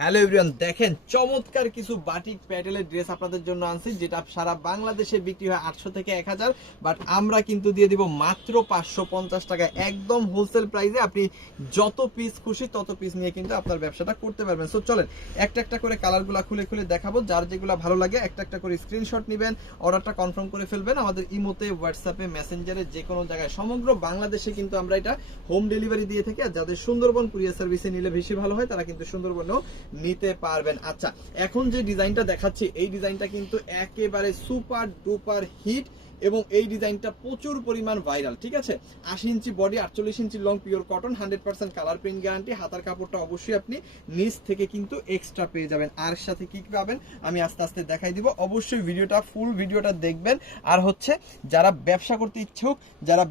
Hello everyone, দেখেন চমৎকার কিছু বাটিক প্যাটেলের ড্রেস আপনাদের জন্য আনছি, যেটা সারা বাংলাদেশে বিক্রি হয় 800 থেকে 1000, বাট আমরা কিন্তু দিয়ে দিব মাত্র 550 টাকায়, একদম হোলসেল প্রাইসে। আপনি যত পিস খুশি তত পিস নিয়ে কিন্তু আপনার ব্যবসাটা করতে পারবেন। সো চলেন একটা একটা করে কালারগুলো খুলে খুলে দেখাবো, যার যেগুলো ভালো লাগে একটা একটা করে স্ক্রিনশট নেবেন, অর্ডারটা কনফার্ম করে ফেলবেন আমাদের ইমোতে, হোয়াটসঅ্যাপে, মেসেঞ্জারে, যে কোনো জায়গায় সমগ্র বাংলাদেশে কিন্তু আমরা এটা হোম ডেলিভারি দিয়ে থাকি। আর যাদের সুন্দরবন কুরিয়ার সার্ভিসে নিলে বেশি ভালো হয়, তারা কিন্তু সুন্দরবনেও নিতে পারবেন। আচ্ছা, এখন যে ডিজাইনটা দেখাচ্ছি এই ডিজাইনটা কিন্তু একেবারে সুপার ডুপার হিট এবং এই ডিজাইনটা প্রচুর পরিমাণ ভাইরাল। ঠিক আছে, 80 inch body, 48 inch long, pure cotton, 100% colour print guarantee. হাতার কাপড়টা অবশ্যই আপনি নিচ থেকে কিন্তু এক্সট্রা পেয়ে যাবেন। আর সাথে কি পাবেন আমি আস্তে আস্তে দেখাই দিব, অবশ্যই ভিডিওটা ফুল ভিডিওটা দেখবেন। আর হচ্ছে যারা ব্যবসা করতে ইচ্ছুক, যারা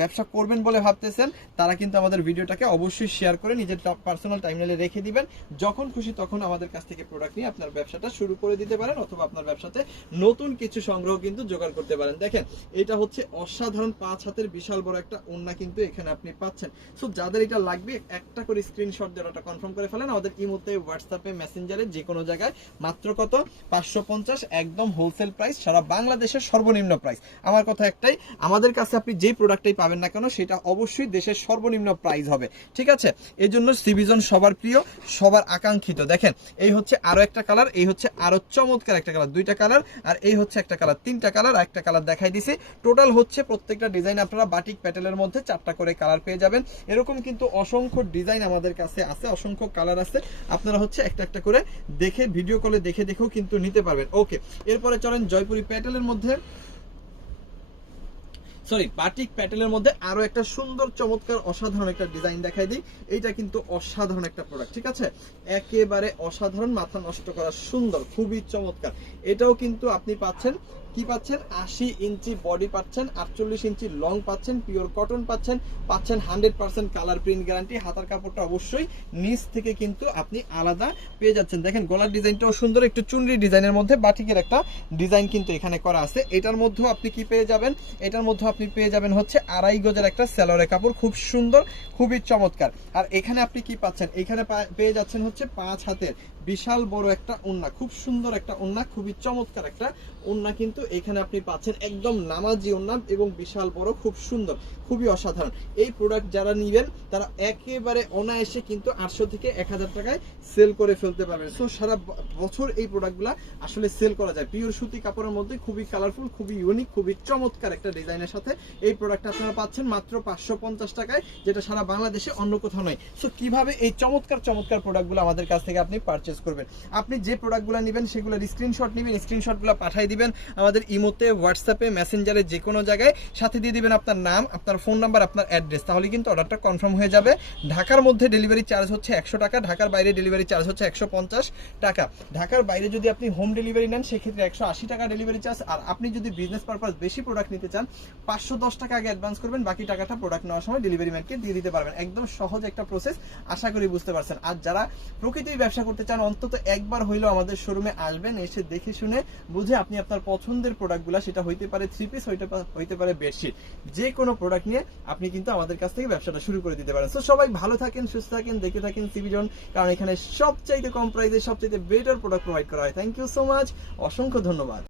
ব্যবসা করবেন বলে ভাবতেছেন, তারা কিন্তু আমাদের ভিডিওটাকে অবশ্যই শেয়ার করে নিজের পার্সোনাল টাইমলাইনে রেখে দিবেন। যখন খুশি তখন আমাদের কাছ থেকে প্রোডাক্ট নিয়ে আপনার ব্যবসাটা শুরু করে দিতে পারেন, অথবা আপনার ব্যবসাতে নতুন কিছু সংগ্রহ কিন্তু জোগাড় করতে পারেন। দেখেন এটা হচ্ছে অসাধারণ 5 হাতের বিশাল বড় একটা ওড়না কিন্তু এখানে আপনি পাচ্ছেন। সো যাদের এটা লাগবে একটা করে স্ক্রিনশট দিয়ে ওটা কনফার্ম করে ফেলেন আমাদের ইমোতে, হোয়াটসঅ্যাপে, মেসেঞ্জারে, যে কোনো জায়গায়। মাত্র কত? 550, একদম হোলসেল প্রাইস, সারা বাংলাদেশের সর্বনিম্ন প্রাইস। আমার কথা একটাই, আমাদের কাছে আপনি যে প্রোডাক্টটাই পাবেন না কেন সেটা অবশ্যই দেশের সর্বনিম্ন প্রাইস হবে। ঠিক আছে, এই জন্য সিভিজন সবার প্রিয়, সবার আকাঙ্ক্ষিত। দেখেন এই হচ্ছে আরো একটা কালার, এই হচ্ছে আরো চমৎকার একটা কালার, দুইটা কালার, আর এই হচ্ছে একটা কালার, তিনটা কালার, আর একটা কালার দেখাই দিছি। টোটাল হচ্ছে প্রত্যেকটা ডিজাইন আপনারা বাটিক প্যাটেলের মধ্যে 4টা করে কালার পেয়ে যাবেন। এরকম কিন্তু অসংখ্য ডিজাইন আমাদের কাছে আছে, অসংখ্য কালার আছে। আপনারা হচ্ছে একটা একটা করে দেখে, ভিডিও কলে দেখে দেখেও কিন্তু নিতে পারবেন। ওকে, এরপরে চলেন জয়পুরি প্যাটেলের মধ্যে, বাটিক প্যাটেলের মধ্যে আরো একটা সুন্দর চমৎকার অসাধারণ একটা ডিজাইন দেখাই দিই। এইটা কিন্তু অসাধারণ একটা প্রোডাক্ট, ঠিক আছে, একেবারে অসাধারণ, মাথা নষ্ট করা সুন্দর, খুবই চমৎকার। এটাও কিন্তু আপনি পাচ্ছেন, কি পাচ্ছেন, 80 ইঞ্চি বডি পাচ্ছেন, 48 ইঞ্চি লং পাচ্ছেন, পিওর কটন পাচ্ছেন, 100% কালার প্রিন্ট গ্যারান্টি। হাতার কাপড়টা অবশ্যই নিচ থেকে কিন্তু আপনি আলাদা পেয়ে যাচ্ছেন। দেখেন গলার ডিজাইনটাও সুন্দর, একটু চুনরি ডিজাইনের মধ্যে বাটিকের একটা ডিজাইন কিন্তু এখানে করা আছে। এটার মধ্যেও আপনি কি পেয়ে যাবেন, এটার মধ্যে আপনি পেয়ে যাবেন হচ্ছে 2.5 গজের একটা সালোয়ারের কাপড়, খুব সুন্দর, খুবই চমৎকার। আর এখানে আপনি কি পাচ্ছেন, এখানে পেয়ে যাচ্ছেন হচ্ছে 5 হাতের বিশাল বড় একটা ওড়না, খুব সুন্দর একটা ওড়না, খুবই চমৎকার একটা ওড়না কিন্তু এখানে আপনি পাচ্ছেন, একদম নামাজি ওড়না এবং বিশাল বড়, খুব সুন্দর, খুবই অসাধারণ। এই প্রোডাক্ট যারা নিবেন তারা একেবারে অনায়াসে কিন্তু 800 থেকে 1000 টাকায় সেল করে ফেলতে পারবেন। সো সারা বছর এই প্রোডাক্টগুলো আসলে সেল করা যায়। পিওর সুতি কাপড়ের মধ্যে খুবই কালারফুল, খুবই ইউনিক, খুবই চমৎকার একটা ডিজাইনের সাথে এই প্রোডাক্টটা আপনারা পাচ্ছেন মাত্র 550 টাকায়, যেটা সারা বাংলাদেশে অন্য কোথাও নয়। সো কিভাবে এই চমৎকার চমৎকার প্রোডাক্টগুলো আমাদের কাছ থেকে আপনি পারচেজ করবেন, আপনি যে প্রোডাক্টগুলো নেবেন সেগুলোর স্ক্রিনশট নেবেন, স্ক্রিনশটগুলো পাঠিয়ে দিবেন আমাদের ইমোতে, হোয়াটসঅ্যাপে, মেসেঞ্জারে, যে কোনো জায়গায়। সাথে দিয়ে দিবেন আপনার নাম, আপনার ফোন নাম্বার, আপনার অ্যাড্রেস, তাহলে কিন্তু অর্ডারটা কনফার্ম হয়ে যাবে। ঢাকার মধ্যে ডেলিভারি চার্জ হচ্ছে 100 টাকা, ঢাকার বাইরে ডেলিভারি চার্জ হচ্ছে 150 টাকা। ঢাকার বাইরে যদি আপনি হোম ডেলিভারি নেন সেক্ষেত্রে 180 টাকা ডেলিভারি চার্জ। আর আপনি যদি বিজনেস পারপাস বেশি প্রোডাক্ট নিতে চান 510 টাকা আগে অ্যাডভান্স করবেন, বাকি টাকাটা প্রোডাক্ট নেওয়ার সময় ডেলিভারি ম্যানকে দিয়ে দিতে পারবেন। একদম সহজ একটা প্রসেস, আশা করি বুঝতে পারছেন। আর যারা প্রকৃতির ব্যবসা করতে চান অন্তত একবার হইলেও আমাদের শোরুমে আসবেন, এসে দেখে শুনে বুঝে আপনি আপনার পছন্দের প্রোডাক্টগুলো, সেটা হইতে পারে 3 পিস, হইতে পারে বেডশিট, যে কোনো প্রোডাক্ট নিয়ে আপনি কিন্তু আমাদের কাছ থেকে ব্যবসাটা শুরু করে দিতে পারেন। সো সবাই ভালো থাকেন, সুস্থ থাকেন, দেখে থাকেন সিভিজন, কারণ এখানে সবচাইতে কম প্রাইসে সবচাইতে বেটার প্রোডাক্ট প্রোভাইড করা হয়। থ্যাংক ইউ সো মাচ, অসংখ্য ধন্যবাদ।